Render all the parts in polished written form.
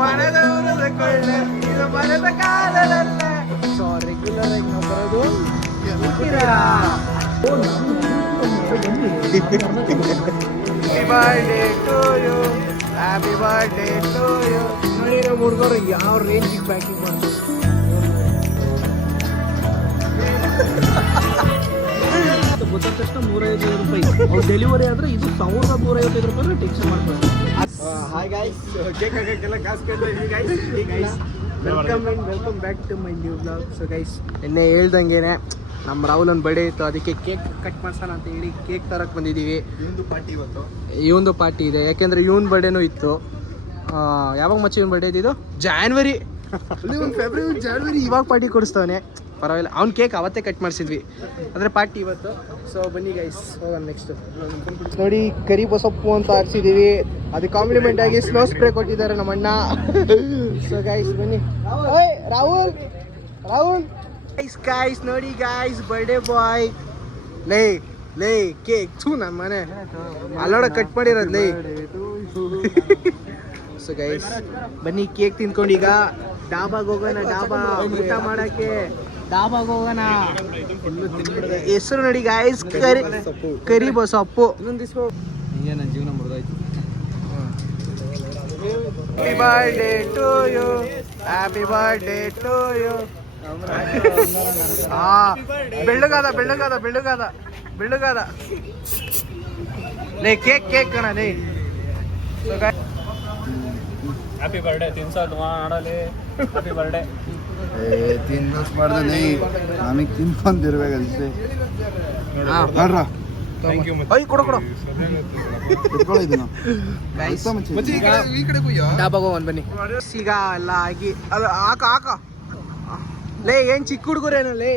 ಮನದವರದ ಕೊಳ್ಳೆ ಇದು ಮನದ ಕಾಲದಲ್ಲ. ಸೊ ರೆಗ್ಯುಲರ್ ಆಗಿ ನಾವು ಬರೋದು happy birthday to you, happy birthday to you. ನೋಡಿ ನಮ್ಮ ಹುಡುಗರು ಯಾವ ರೇಂಜಿಗೆ ಪ್ಯಾಕಿಂಗ್ ಮಾಡ್ತಾರೆ. ಗೊತ್ತಾದ ತಕ್ಷಣ 155 ರೂಪಾಯಿ ಡೆಲಿವರಿ ಆದ್ರೆ ಇದು 1155 ರೂಪಾಯಿ ಟೆನ್ಷನ್ ಮಾಡ್ತಾರೆ. ಹಾಯ್ ಗೈಸ್, ಕೇಕ್ ಹಾಕಕ್ಕೆಲ್ಲ ಕಾಸು ಕೇಳ್ತಾ guys. Welcome back to my new blog. So guys, ನಿನ್ನೆ ಹೇಳ್ದಂಗೆನೆ ನಮ್ಮ ರಾಹುಲನ್ ಬರ್ಡೇ ಇತ್ತು, ಅದಕ್ಕೆ ಕೇಕ್ ಕಟ್ ಮಾಡ್ಸೋಣ ಅಂತ ಹೇಳಿ ಕೇಕ್ ತರಕ್ಕೆ ಬಂದಿದ್ದೀವಿ. ಇವೊಂದು ಪಾರ್ಟಿ ಇದೆ, ಯಾಕೆಂದರೆ ಇವನ್ ಬರ್ಡೇನೂ ಇತ್ತು. ಯಾವಾಗ ಮಚ್ಚ ಇವನ್ ಬರ್ಡೇ ಇದ್ದಿದ್ದು? ಜಾನ್ವರಿ. ಜಾನ್ವರಿ ಇವಾಗ ಪಾರ್ಟಿ ಕೊಡಿಸ್ತವನೆ. ಪರವಾಗಿಲ್ಲ, ಅವ್ನು ಕೇಕ್ ಅವತ್ತೇ ಕಟ್ ಮಾಡಿಸಿದ್ವಿ, ಅಂದರೆ ಪಾರ್ಟಿ ಇವತ್ತು. ಸೊ ಬನ್ನಿ ಗೈಸ್, ಹೋಗೋಣ ನೆಕ್ಸ್ಟ್. ನೋಡಿ ಕರಿಬ ಸೊಪ್ಪು ಅಂತ ಹಾಕ್ಸಿದ್ದೀವಿ, ಅದು ಕಾಂಪ್ಲಿಮೆಂಟ್ ಆಗಿ ಸ್ನೋ ಸ್ಪ್ರೇ ಕೊಟ್ಟಿದ್ದಾರೆ ನಮ್ಮ ಅಣ್ಣ. ಸೊ ಗೈಸ್ ಬನ್ನಿ. ರಾಹುಲ್ ಗೈಸ್ ನೋಡಿ ಗೈಸ್, ಬರ್ಡೇ ಬಾಯ್. ಲೇ ಕೇಕ್ ಥೂ ನನ್ನ ಮನೆ ಅಲ್ಲೋಡ ಕಟ್ ಮಾಡಿರೋದು ಲೇ. ಸೊ ಗೈಸ್ ಬನ್ನಿ ಕೇಕ್ ತಿನ್ಕೊಂಡು ಈಗ ಡಾಬಾಗ ಹೋಗೋಣ. ಊಟ ಮಾಡಕ್ಕೆ ಡಾಬಾಗ ಹೋಗೋಣ. ಹೆಸರು ನೋಡಿ ಗೈಸ್, ಕರಿಬ ಸೊಪ್ಪು. ಹಿಂಗೆ ನನ್ನ ಜೀವನ ಮುರಿದೋಯ್ತು. Happy birthday to you, happy birthday to you. ಬೆಳ್ಳಗಾದ ಲೇ ಕೇಕ್ ಕಣ ಲೇ. ಹ್ಯಾಪಿ ಬರ್ಡೇ ತಿನ್ಸೋದು ಆಡಲಿ. ಹ್ಯಾಪಿ ಬರ್ಡೇ ತಿನ್ನಿಸ್ಬಾರ್ದು, ನಮಗೆ ತಿನ್ಕೊಂಡಿರ್ಬೇಕಷ್ಟೇ. ಡಾಬಾಗ ಹೋಗೋಣ ಬನ್ನಿ. ಈಗ ಎಲ್ಲ ಆಗಿ ಅದು ಹಾಕ ಲೇ. ಏನ್ ಚಿಕ್ಕ ಹುಡುಗರೇನು ಲೇ,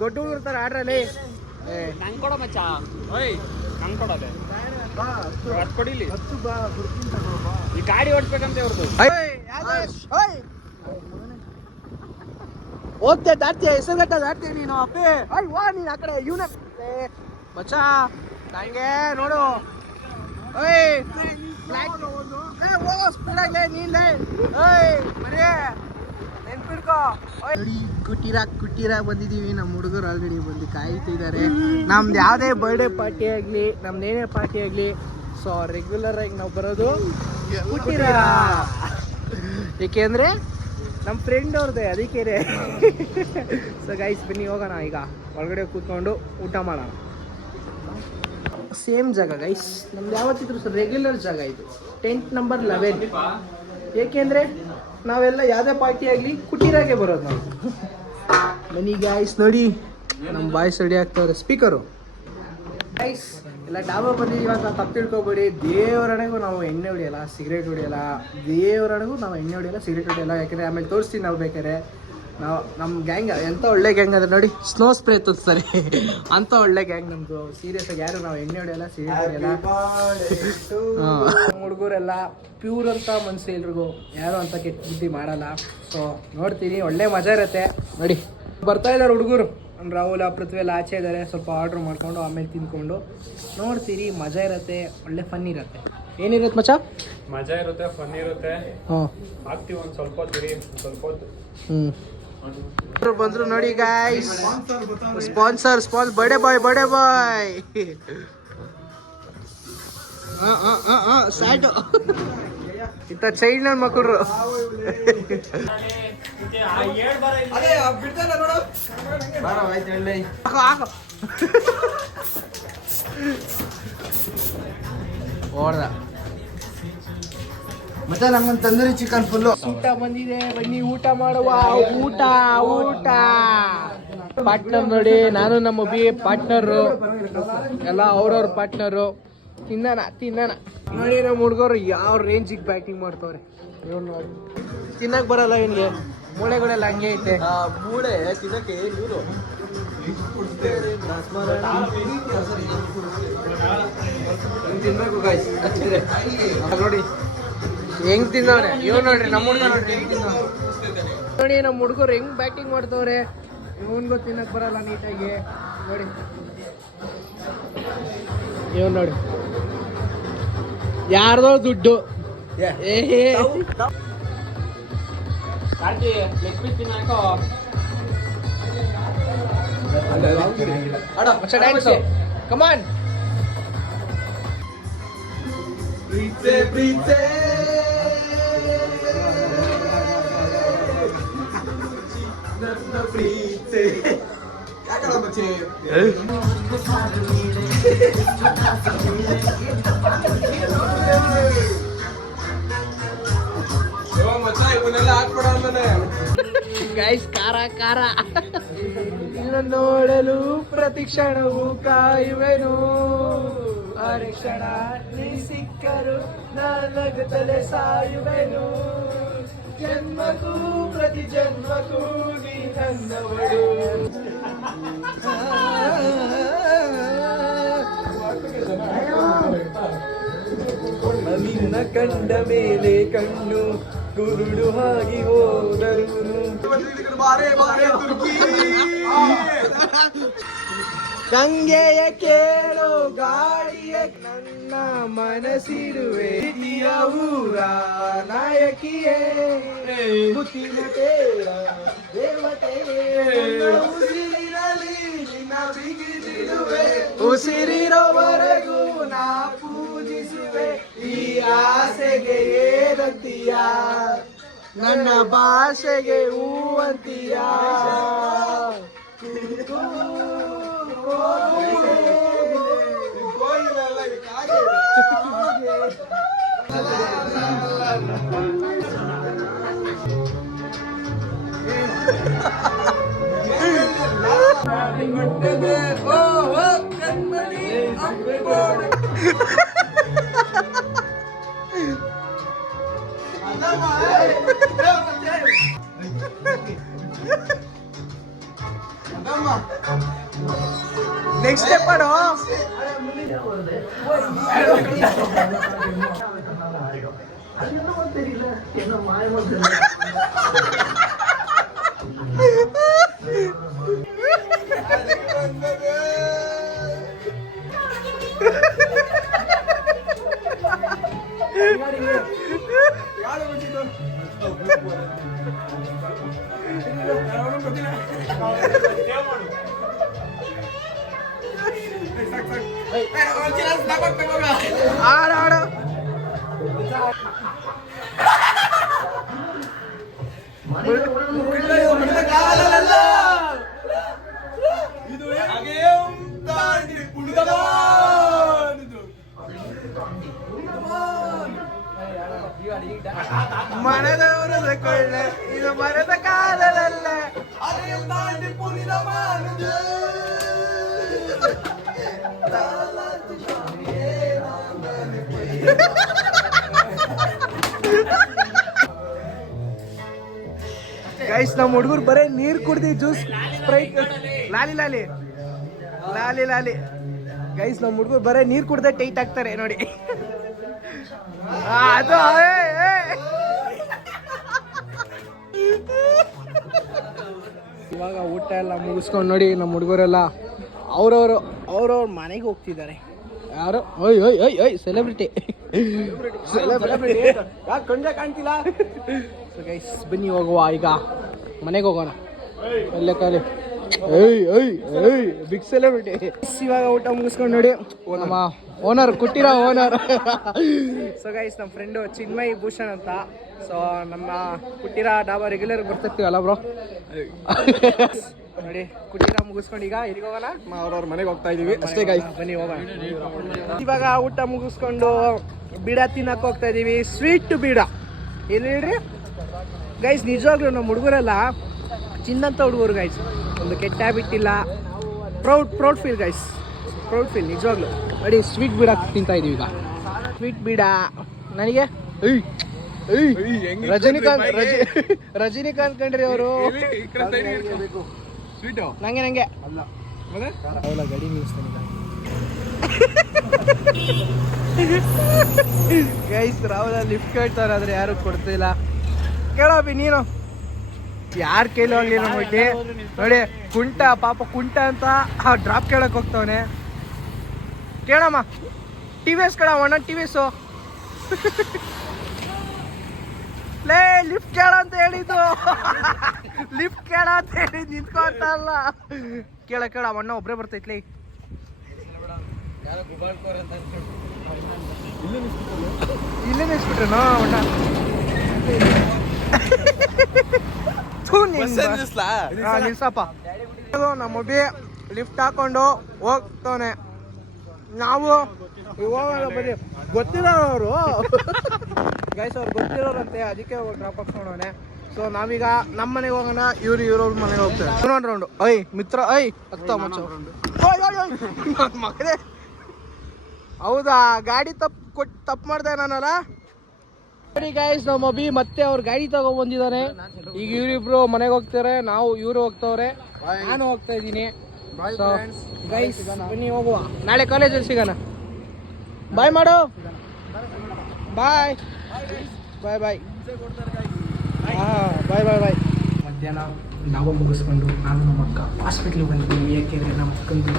ದೊಡ್ಡ ಹುಡುಗರು ತರ ಆಡ್ರಲೇ. ನಂಗೆ ಕೊಡ ಮಚ್ಚ, ನಂಗೆ ಕೊಡೋದೆ ಕೊಡಿಲಿ. ಈ ಗಾಡಿ ಓಡಿಸ್ಬೇಕಂತ ಅವ್ರದ್ದು. ಹೋಗ್ತೆ ದಾಟ್ತೀಯ, ಹೆಸರುಗಟ್ಟ ದಾಟ್ತೀಯ ನೀನು. ಅಪ್ಪೇ ವಾ ನೀನು ಆ ಕಡೆ ಇವನ ಮಚ್ಚ ನಂಗೆ ನೋಡು. ಸ್ಪೀಡಾಗ್ಲೇ ನೀನ್ಲೇ ಮರೇ ನೆನ್ಪಿಡ್ಕೋ. ಕುಟೀರ ಬಂದಿದ್ದೀವಿ. ನಮ್ಮ ಹುಡುಗರು ಆಲ್ರೆಡಿ ಬಂದು ಕಾಯ್ತಿದ್ದಾರೆ. ನಮ್ದು ಯಾವುದೇ ಬರ್ಡೇ ಪಾರ್ಟಿ ಆಗಲಿ, ನಮ್ದೇನೇ ಪಾರ್ಟಿ ಆಗಲಿ, ಸೊ ರೆಗ್ಯುಲರ್ ಆಗಿ ನಾವು ಬರೋದು ಕುಟೀರ. ಏಕೆಂದರೆ ನಮ್ಮ ಫ್ರೆಂಡ್ ಅವ್ರದ್ದೇ, ಅದಕ್ಕೆ. ಸೊ ಗೈಸ್ ಬನ್ನಿ ಹೋಗೋಣ. ಈಗ ಒಳಗಡೆ ಕೂತ್ಕೊಂಡು ಊಟ ಮಾಡೋಣ. ಸೇಮ್ ಜಾಗ ಗೈಸ್, ನಮ್ದು ಯಾವತ್ತಿದ್ರು ರೆಗ್ಯುಲರ್ ಜಾಗ ಇದು, ಟೆಂಟ್ ನಂಬರ್ 11. ಏಕೆಂದರೆ ನಾವೆಲ್ಲ ಯಾವುದೇ ಪಾರ್ಟಿ ಆಗಲಿ ಕುಟೀರಾಗೆ ಬರೋದು ನಾವು. ಬನ್ನಿ ಗೈಸ್ ನೋಡಿ, ನಮ್ಮ ಬಾಯ್ಸ್ ರೆಡಿ ಆಗ್ತವ್ರೆ. ಸ್ಪೀಕರು ಗೈಸ್ ಎಲ್ಲ ಡಾಬಾ ಬಂದಿದ್ದೀವಿ ಅಂತ ತಪ್ಪು ತಿಳ್ಕೊಬೇಡಿ. ದೇವರಣೆಗೂ ನಾವು ಎಣ್ಣೆ ಹೊಡಿಯಲ್ಲ, ಸಿಗರೇಟ್ ಹೊಡಿಯಲ್ಲ. ದೇವರಣೆಗೂ ನಾವು ಎಣ್ಣೆ ಹೊಡಿಯಲ್ಲ, ಸಿಗರೇಟ್ ಹೊಡಿಯಲ್ಲ. ಯಾಕೆಂದರೆ ಆಮೇಲೆ ತೋರಿಸ್ತೀನಿ ನಾವು ಬೇಕಾದ್ರೆ. ನಾವು ನಮ್ಮ ಗ್ಯಾಂಗ್ ಎಂಥ ಒಳ್ಳೆ ಗ್ಯಾಂಗ್ ಅಂದರೆ ನೋಡಿ, ಸ್ನೋ ಸ್ಪ್ರೇ ತೋರಿಸ್ತಾರೆ ಅಂಥ ಒಳ್ಳೆ ಗ್ಯಾಂಗ್ ನಮ್ಮದು. ಸೀರಿಯಸ್ ಆಗಿ ಯಾರು ನಾವು ಎಣ್ಣೆ ಹೊಡಿಯಲ್ಲ, ಸಿಗರೇಟ್ ಹೊಡಿಯಲ್ಲ. ಹುಡುಗರೆಲ್ಲ ಪ್ಯೂರ್ ಅಂತ ಮನಸ್ಸು, ಎಲ್ರಿಗೂ ಯಾರು ಅಂತ ಕೆಟ್ಟ ಬುದ್ಧಿ ಮಾಡಲ್ಲ. ಸೊ ನೋಡ್ತೀನಿ, ಒಳ್ಳೆ ಮಜಾ ಇರುತ್ತೆ ನೋಡಿ. ಬರ್ತಾ ಇದ್ದಾರೆ ಹುಡುಗರು, ನಮ್ಮ ರಾಹುಲ್ ಪೃಥ್ವಿ ಎಲ್ಲ ಆಚೆ ಇದ್ದಾರೆ. ಸ್ವಲ್ಪ ಆರ್ಡ್ರ್ ಮಾಡ್ಕೊಂಡು ಆಮೇಲೆ ತಿಂದ್ಕೊಂಡು ನೋಡ್ತೀರಿ, ಮಜಾ ಇರುತ್ತೆ, ಒಳ್ಳೆ ಫನ್ ಇರುತ್ತೆ. ಏನಿರುತ್ತೆ ಮಚ್ಚ? ಮಜಾ ಇರುತ್ತೆ, ಫನ್ ಇರುತ್ತೆ. ಆಗ್ತೀವಿ ಒಂದು ಸ್ವಲ್ಪ ಹೊತ್ತಿರಿ, ಸ್ವಲ್ಪ ಹೊತ್ತು. ಬಂದ್ರು ನೋಡಿ ಗಾಯ್ಸ್, ಸ್ಪಾನ್ಸರ್ ಬರ್ಡೇ ಬಾಯ್. ಸ್ಯಾಟು ಇಂಥ ಚೈಲ್ಡ್ ನನ್ನ ಮಕ್ಕಳು. ಓಡ್ದ ಮತ್ತೆ ನಮ್ಗೊಂದು ತಂದೂರಿ ಚಿಕನ್ ಫುಲ್ಲು. ಊಟ ಬಂದಿದೆ, ಬನ್ನಿ ಊಟ ಮಾಡುವ. ಊಟ ಪಾರ್ಟ್ನರ್ ನೋಡಿ, ನಾನು ನಮ್ಮ ಪಾರ್ಟ್ನರು ಎಲ್ಲ ಅವ್ರವ್ರ ಪಾರ್ಟ್ನರು. ತಿನ್ನೋಣ ನೋಡಿ. ನಮ್ಮ ಹುಡುಗರು ಯಾವ ರೇಂಜಿಗೆ ಬ್ಯಾಟಿಂಗ್ ಮಾಡ್ತವ್ರೆ. ನೋಡಿ ತಿನ್ನಕ್ಕೆ ಬರಲ್ಲ ಏನಿಗೆ, ಮೂಳೆಗಳೆಲ್ಲ ಹಂಗೆ ಐತೆ. ಮೂಳೆ ತಿನ್ನಕ್ಕೆ ನೀರು ತಿನ್ಬೇಕು ಗಾಯ್ಸ್. ನೋಡಿ ಹೆಂಗ್ ತಿಂದವ್ರೆ ಇವ್. ನೋಡ್ರಿ ನಮ್ಮ ಹುಡುಗ ನೋಡ್ರಿ ಹೆಂಗ್ ತಿಂದವ್ರೆ ನೋಡಿ. ನಮ್ಮ ಹುಡುಗರು ಹೆಂಗ್ ಬ್ಯಾಟಿಂಗ್ ಮಾಡ್ತವ್ರೆ. ಇವನ್ಗೂ ತಿನ್ನಕ್ ಬರಲ್ಲ ನೀಟಾಗಿ ನೋಡಿ. ಇವ್ ನೋಡಿ, ಯಾರ್ದೋ ದುಡ್ಡು ಕಮಾನ್ ಪ್ರೀತೆ ಪ್ರೀತೆ ನನ್ನ ಪ್ರೀತೆ ಯಾಕಲ್ಲ ಮಚ್ಚಿ ಮಚ್ಚ ಇವನ್ನೆಲ್ಲ ಹಾಕ್ಬೇಡ ಆಮೇಲೆ ಗೈಸ್ ಖಾರ ಖಾರ ನೋಡಲು ಪ್ರತಿ ಕ್ಷಣವೂ ಕಾಯುವೆನು ಅರೆ ಕ್ಷಣ ನೀ ಸಿಕ್ಕರು ನಾನಗುತ್ತಲೇ ಸಾಯುವೆನು ಜನ್ಮಕ್ಕೂ ಪ್ರತಿ ಜನ್ಮಕ್ಕೂ ನೀ ನನ್ನವಳು ನಿನ್ನ ಕಂಡ ಮೇಲೆ ಕಣ್ಣು ಕುರುಡು ಆಗಿ ಹೋದರುನು ಗಂಗೆಯ ಕೇಳೋ ಗಾಳಿಯ ನನ್ನ ಮನಸ್ಸಿರುವೆ ಊರ ನಾಯಕಿಯೇ ಮುತ್ತಿನ ತೇರ ದೇವತೆ ಉಸಿರಿನಲ್ಲಿ ನಿನ್ನ ಬಿಗಿದಿರುವೆ ಉಸಿರಿರೋವರೆಗೂ ನಾ ಪೂಜಿಸುವೆ ಈ ಆಸೆಗೆ ಏನಂತೀಯ ನನ್ನ ಭಾಷೆಗೆ ಹೂವಂತೀಯ ನೆಕ್ಸ್ಟ್ ಸ್ಟೆಪ್ ಮಾಡು ಆಡ ಆಡ ಮನದವರದ ಕೊಳ್ಳೆ ಇದು ಮರದ ಕಾಲದಲ್ಲ ಅದೇ ತಾಂಡಿ ಪುನಿದ ಮಾನದ ಗೈಸ್ ನಮ್ಮ ಹುಡುಗರು ಬರೇ ನೀರ್ ಕುಡ್ದಿ ಜ್ಯೂಸ್ ಸ್ಪ್ರೈಟ್ ಲಾಲಿ ಲಾಲಿ ಲಾಲಿ ಲಾಲಿ ಗೈಸ್ ನಮ್ಮ ಹುಡುಗರು ಬರೇ ನೀರ್ ಕುಡ್ದೆ ಟೈಟ್ ಆಗ್ತಾರೆ ನೋಡಿ ಅದು ಇವಾಗ ಊಟ ಎಲ್ಲ ಮುಗಿಸ್ಕೊಂಡು ನೋಡಿ ನಮ್ಮ ಹುಡುಗರೆಲ್ಲ ಅವ್ರವ್ರ ಮನೆಗೆ ಹೋಗ್ತಿದ್ದಾರೆ ಯಾರು ಓಯ್ ಓಯ್ ಓಯ್ ಓಯ್ ಸೆಲೆಬ್ರಿಟಿ ಯಾಕೆ ಕಂಡ್ರೆ ಕಾಣ್ತಿಲ್ಲ ಸೊ ಗೈಸ್ ಬನ್ನಿ ಹೋಗುವ ಈಗ ಮನೆಗೆ ಹೋಗೋಣ ಅಲ್ಲೇ ಕಾಲಿ ಏಯ್ ಏಯ್ ಏಯ್ ಬಿಗ್ ಸೆಲೆಬ್ರಿಟಿ ಇವಾಗ ಊಟ ಮುಗಿಸ್ಕೊಂಡು ನೋಡಿ ನಮ್ಮ ಓನರ್ ಕೊಟ್ಟಿರೋ ಓನರ್ ಸೊ ಗೈಸ್ ನಮ್ಮ ಫ್ರೆಂಡು ಚಿನ್ಮಯ್ ಭೂಷಣ್ ಅಂತ ಸೊ ನಮ್ಮ ಕುಟ್ಟಿರಾ ಡಾಬಾ ರೆಗ್ಯುಲರ್ ಬರ್ತಿರ್ತೀವಲ್ಲ ಬ್ರೋ ನೋಡಿ ಕುಟ್ಟಿರಾ ಮುಗಿಸ್ಕೊಂಡು ಈಗ ಎಲ್ಲಿಗೆ ಹೋಗೋಣ ಅವ್ರವ್ರ ಮನೆಗೆ ಹೋಗ್ತಾ ಇದೀವಿ ಅಷ್ಟೇ ಗೈಸ್ ಬನ್ನಿ ಹೋಗೋಣ ಇವಾಗ ಊಟ ಮುಗಿಸ್ಕೊಂಡು ಬೀಡ ತಿನ್ನಕ್ಕೆ ಹೋಗ್ತಾ ಇದೀವಿ ಸ್ವೀಟ್ ಬೀಡ ಏನು ಹೇಳ್ರಿ ಗೈಸ್ ನಿಜವಾಗ್ಲೂ ನಮ್ಮ ಹುಡುಗರೆಲ್ಲ ಚಿನ್ನಂತ ಹುಡುಗರು ಗೈಸ್ ಒಂದು ಕೆಟ್ಟ ಹ್ಯಾಬಿಟ್ ಇಲ್ಲ proud feel guys proud feel ನಿಜವಾಗ್ಲೂ ನೋಡಿ ಸ್ವೀಟ್ ಬೀಡ ತಿಂತಾ ಇದೀವಿ ಈಗ ಸ್ವೀಟ್ ಬೀಡ ನನಗೆ ರಜನಿಕಾಂತ್ ಕಂಡ್ರಿ ಅವರು ನಂಗೆ ಅವಳ ಗಡಿ ನಿಲ್ಲಿಸ್ತಾನೆ ಗೈಸ್ ರಾಹುಲ ಲಿಫ್ಟ್ ಕೇಳ್ತಾರೆ ಆದ್ರೆ ಯಾರು ಕೊಡ್ತಿಲ್ಲ ಕೇಳಬಿ ನೀನು ಯಾರು ಕೇಳೋ ಆಗ್ಲಿಲ್ಲ ನೋಡಿ ನೋಡಿ ಕುಂಟ ಪಾಪ ಕುಂಟ ಅಂತ ಡ್ರಾಪ್ ಕೇಳಕ್ ಹೋಗ್ತವನೆ ಕೇಳಮ್ಮ ಟಿ ವಿ ಎಸ್ ಕಣ ಅಣ್ಣ ಟಿ ವಿ ಎಸ್ ಲಿಫ್ಟ್ ಕೇಳ ಅಂತ ಹೇಳಿದ್ದು ಲಿಫ್ಟ್ ಕೇಳ ಅಂತ ಹೇಳಿ ನಿಂತ್ಕೊಂತಲ್ಲ. ಕೇಳ ಕೇಳ ಅಣ್ಣ ಒಬ್ರೇ ಬರ್ತೈತ್ಲಿ. ಇಲ್ಲೇ ನಿಲ್ಸ್ಬಿಟ್ರೆ ನಾ ಅಣ್ಣ ನಿಲ್ಸಪ್ಪ. ನಮ್ಮ ಒಬ್ಬಿ ಲಿಫ್ಟ್ ಹಾಕೊಂಡು ಹೋಗ್ತವನೆ. ನಾವು ಬರೀ ಗೊತ್ತಿರೋರು ಗೈಸ್, ಅವ್ರು ಗೊತ್ತಿರೋರಂತೆ, ಅದಕ್ಕೆ ಡ್ರಾಪ್ ಹಾಕ್ಸ್ಕೊಂಡವನೆ. ಸೊ ನಾವೀಗ ನಮ್ಮ ಮನೆಗೆ ಹೋಗೋಣ, ಇವ್ರ ಮನೆಗೆ ಹೋಗ್ತಾರೆ. ರೌಂಡು ಐ ಮಿತ್ರ ಐ ಹತ್ತ ಮಚ್ಚ ಮಗನೇ. ಹೌದಾ, ಗಾಡಿ ತಪ್ಪು ಮಾಡ್ದೆ ನಾನಲ್ಲ. ನೋಡಿ ಗೈಸ್, ನಮ್ಮ ಅಭಿ ಮತ್ತೆ ಅವ್ರ ಗಾಡಿ ತಗೊಂಡ್ ಬಂದಿದ್ದಾನೆ. ಈಗ ಇವ್ರಿಬ್ರು ಮನೆಗೆ ಹೋಗ್ತಾರೆ, ನಾವು ಇವ್ರು ಹೋಗ್ತವ್ರೆ, ನಾನು ಹೋಗ್ತಾ ಇದ್ದೀನಿ. ಗೈಸ್ ಬನ್ನಿ ಹೋಗುವ, ನಾಳೆ ಕಾಲೇಜಲ್ಲಿ ಸಿಗೋಣ. ಬಾಯ್ ಮಾಡು, ಬಾಯ್ ಬಾಯ್ ಬಾಯ್. ಹಾಂ ಬಾಯ್ ಬಾಯ್ ಬಾಯ್. ಮಧ್ಯಾಹ್ನ ನಾವು ಮುಗಿಸ್ಕೊಂಡು ನಾನು ನಮ್ಮ ಅಕ್ಕ ಹಾಸ್ಪಿಟ್ಲಿಗೆ ಬಂದಿದ್ದೀವಿ. ಯಾಕೆಂದರೆ ನಮ್ಮ ಅಕ್ಕಂದು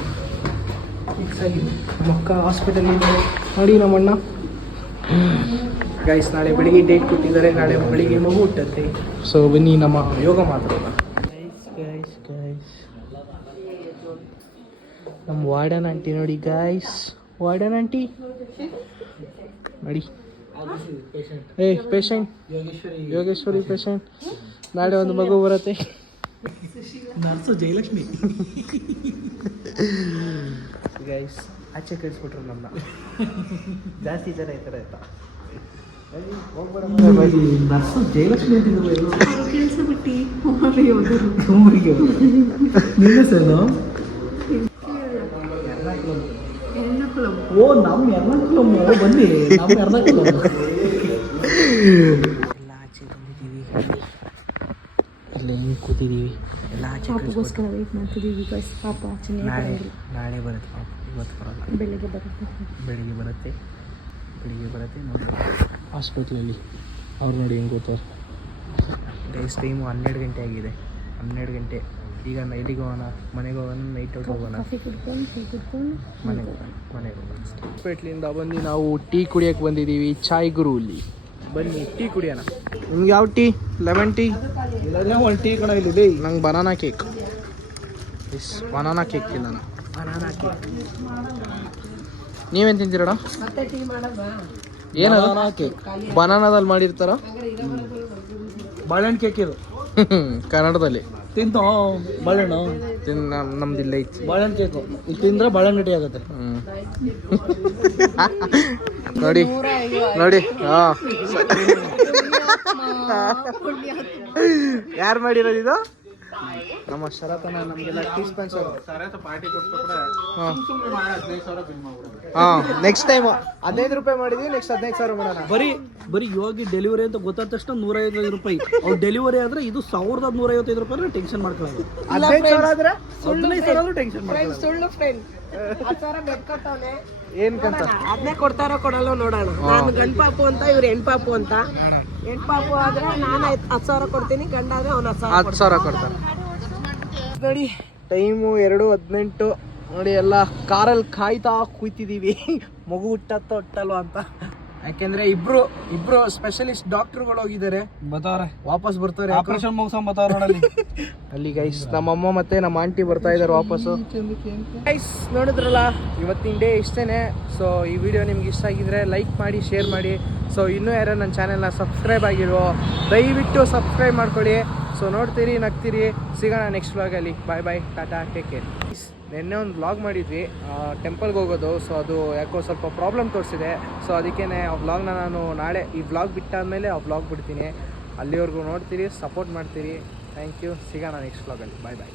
ಫಿಕ್ಸ್ ಆಗಿದೆ. ನಮ್ಮ ಅಕ್ಕ ಹಾಸ್ಪಿಟಲಿಂದ ನೋಡಿ ನಮ್ಮಣ್ಣ. ಗೈಸ್ ನಾಳೆ ಬೆಳಿಗ್ಗೆ ಡೇಟ್ ಕೊಟ್ಟಿದ್ದಾರೆ, ನಾಳೆ ಬೆಳಿಗ್ಗೆ ಮಗು ಹುಟ್ಟತ್ತೆ. ಸೊ ಬನ್ನಿ ನಮ್ಮ ಯೋಗ ಮಾತಾಡೋಣ. ಗೈಸ್ ನಮ್ಮ ವಾರ್ಡನ್ ಆಂಟಿ ನೋಡಿ ಗೈಸ್, ವಾರ್ಡನ್ ಆಂಟಿ ನೋಡಿ. ಏ ಪೇಷಂಟ್ ಯೋಗೇಶ್ವರಿ ಪೇಷಂಟ್. ನಾಳೆ ಒಂದು ಮಗು ಬರುತ್ತೆ. ನರ್ಸು ಜಯಲಕ್ಷ್ಮಿ. ಗೈಸ್ ಆಚೆ ಕಳಿಸ್ಬಿಟ್ರು ನಮ್ಮನ್ನ. ಜಾಸ್ತಿ ಜನ ಇರ್ತಾರೆ ಆಯ್ತಾ. ನರ್ಸು ಜಯಲಕ್ಷ್ಮಿ ಕೆಲಸ ಬಿಟ್ಟು ಓ ನಮ್ಮ ಎರ್ನಾಕುಲಂ ಬನ್ನಿ, ನಮ್ಮ ಎರ್ನಾಕುಲಂ. ಎಲ್ಲ ಆಚೆ ಬಂದಿದ್ದೀವಿ, ಅಲ್ಲಿ ಹಿಂಗೆ ಕೂತಿದ್ದೀವಿ, ಎಲ್ಲ ಆಚೆ ಪಾಪಗೋಸ್ಕರ ವೇಟ್ ಮಾಡ್ತಿದ್ದೀವಿ ಗೈಸ್. ಪಾಪ ನಾಳೆ ಬರುತ್ತೆ ಪಾಪ, ಇವತ್ತು ಬರಲ್ಲ. ಬೆಳಿಗ್ಗೆ ಬರುತ್ತೆ ನೋಡಿ ಹಾಸ್ಪಿಟ್ಲಲ್ಲಿ ಅವ್ರು ನೋಡಿ ಹೆಂಗೆ ಕೂತವ್ರು. ಗೈಸ್ ಟೈಮು 12 ಗಂಟೆ ಆಗಿದೆ, 12 ಗಂಟೆ. ಈಗ ಎಲ್ಲಿಗೆ ಹೋಗೋಣ? ಮನೆಗೆ ಹೋಗೋಣ, ನೈಟ್ ಔಟ್ ಹೋಗೋಣ, ಮನೆಗೆ ಹೋಗೋಣ. ಹಾಸ್ಪಿಟ್ಲಿಂದ ಬಂದು ನಾವು ಟೀ ಕುಡಿಯೋಕ್ಕೆ ಬಂದಿದ್ದೀವಿ, ಚಾಯ್ ಗುರುಲ್ಲಿ. ಬನ್ನಿ ಟೀ ಕುಡಿಯೋಣ. ನಿಮ್ಗೆ ಯಾವ ಟೀ? Lemon tea? ಒಂದು ಟೀ ಕಣ ಇಲ್ಲಿ. ನಂಗೆ ಬನಾನಾ ಕೇಕ್. ಬನಾನಾ ಕೇಕ್ ಇಲ್ಲ, ಬನಾನಾ ಕೇಕ್. ನೀವೇನು ತಿಂತೀರಣ? ಏನದು ಕೇಕ್? ಬನಾನಾದಲ್ಲಿ ಮಾಡಿರ್ತಾರ. ಬಾಳೆಹಣ್ಣು ಕೇಕ್ ಇದು ಕನ್ನಡದಲ್ಲಿ. ತಿಂತ ಬಾಳೆಹಣ್ಣು ನಮ್ದಿಲ್ಲ ಐತಿ ಬಾಳೆಹಣ್ಣು ಕೇಕು. ಇದು ತಿಂದ್ರೆ ಬಾಳೆಹಣ್ಣು ಗಟ್ಟಿ ಆಗುತ್ತೆ. ನೋಡಿ ನೋಡಿ. ಹಾಂ ಯಾರು ಮಾಡಿರೋದು ಇದು? ನಮ್ಮ ಶರತನ ನಮಗೆಲ್ಲ ಟೀ ಸ್ಪಾನ್ಸರ್. ಹಾಂ ನೆಕ್ಸ್ಟ್ ಟೈಮ್ 15 ರೂಪಾಯಿ ಮಾಡಿದ್ವಿ, ನೆಕ್ಸ್ಟ್ 15,000 ಮಾಡೋಣ. ಬರೀ ಯೋಗಿ ಡೆಲಿವರಿ ಅಂತ ಗೊತ್ತಾದ ತಕ್ಷಣ 155 ರೂಪಾಯಿ. ಅವ್ರು ಡೆಲಿವರಿ ಆದ್ರೆ ಇದು 1,155 ರೂಪಾಯಿ. ಟೆನ್ಷನ್ ಮಾಡ್ಕೊಳ್ಳೋದು. 15,000 ಆದ್ರೆ 15,000 ಆದ್ರೂ ಟೆನ್ಷನ್ ಮಾಡ್ಕೊಳ್ಳೋದು. ಸುಳ್ಳು ಫ್ರೆಂಡ್. 10,000 ಬೆಟ್ಕೊಟ್ಟವನೆ. ಏನ್ ಕಂತ? ಅದನ್ನೇ ಕೊಡ್ತಾರೋ ಕೊಡಲ್ಲ ನೋಡೋಣ. ನಾನು ಗಂಡ್ ಪಾಪು ಅಂತ, ಇವ್ರು ಹೆಣ್ಪಾಪು ಅಂತ. ಹೆಣ್ಪಾಪು ಆದ್ರೆ ನಾನು 10,000 ಕೊಡ್ತೀನಿ, ಗಂಡ ಆದ್ರೆ ಅವ್ನು 10,000 ಕೊಡ್ತಾನೆ. ನೋಡಿ ಟೈಮು 2:18. ನೋಡಿ ಎಲ್ಲ ಕಾರಲ್ಲಿ ಕಾಯ್ತಾ ಕೂತಿದ್ದೀವಿ, ಮಗು ಹುಟ್ಟಲ್ವ ಅಂತ. ಯಾಕೆಂದ್ರೆ ಇಬ್ರು ಸ್ಪೆಷಲಿಸ್ಟ್ ಡಾಕ್ಟರ್ಗಳು ಹೋಗಿದ್ದಾರೆ, ಬರ್ತಾವ್ರೆ, ವಾಪಸ್ ಬರ್ತಾರೆ. ಆಪರೇಷನ್ ಮುಗಿಸ್ಕೊಂಡ್ ಬರ್ತಾವ್ರೆ ನೋಡಿ ಅಲ್ಲಿ ಗೈಸ್. ನಮ್ಮಮ್ಮ ಮತ್ತೆ ನಮ್ಮ ಆಂಟಿ ಬರ್ತಾ ಇದ್ದಾರೆ ವಾಪಸ್ಸು. ಗೈಸ್ ನೋಡಿದ್ರಲ್ಲ, ಇವತ್ತಿನ ಡೇ ಇಷ್ಟೇನೆ. ಸೊ ಈ ವಿಡಿಯೋ ನಿಮ್ಗೆ ಇಷ್ಟ ಆಗಿದ್ರೆ ಲೈಕ್ ಮಾಡಿ, ಶೇರ್ ಮಾಡಿ. ಸೊ ಇನ್ನೂ ಯಾರು ನನ್ನ ಚಾನೆಲ್ನ ಸಬ್ಸ್ಕ್ರೈಬ್ ಆಗಿರೋ ದಯವಿಟ್ಟು ಸಬ್ಸ್ಕ್ರೈಬ್ ಮಾಡ್ಕೊಳ್ಳಿ. ಸೊ ನೋಡ್ತೀರಿ, ನಗ್ತೀರಿ. ಸಿಗೋಣ ನೆಕ್ಸ್ಟ್ ವ್ಲಾಗಲ್ಲಿ. ಬಾಯ್ ಬಾಯ್, ಟಾಟಾ, ಟೇಕ್ ಕೇರ್. ನಿನ್ನೆ ಒಂದು ವ್ಲಾಗ್ ಮಾಡಿದ್ವಿ ಟೆಂಪಲ್ಗೆ ಹೋಗೋದು. ಸೊ ಅದು ಯಾಕೋ ಸ್ವಲ್ಪ ಪ್ರಾಬ್ಲಮ್ ತೋರಿಸಿದೆ. ಸೊ ಅದಕ್ಕೇ ಆ ವ್ಲಾಗ್ನ ನಾನು ನಾಳೆ ಈ ವ್ಲಾಗ್ ಬಿಟ್ಟಾದಮೇಲೆ ಆ ವ್ಲಾಗ್ ಬಿಡ್ತೀನಿ. ಅಲ್ಲಿವರೆಗೂ ನೋಡ್ತೀರಿ, ಸಪೋರ್ಟ್ ಮಾಡ್ತೀರಿ. Thank you. ಸಿಗೋಣ ನೆಕ್ಸ್ಟ್ ವ್ಲಾಗಲ್ಲಿ. ಬಾಯ್ ಬಾಯ್.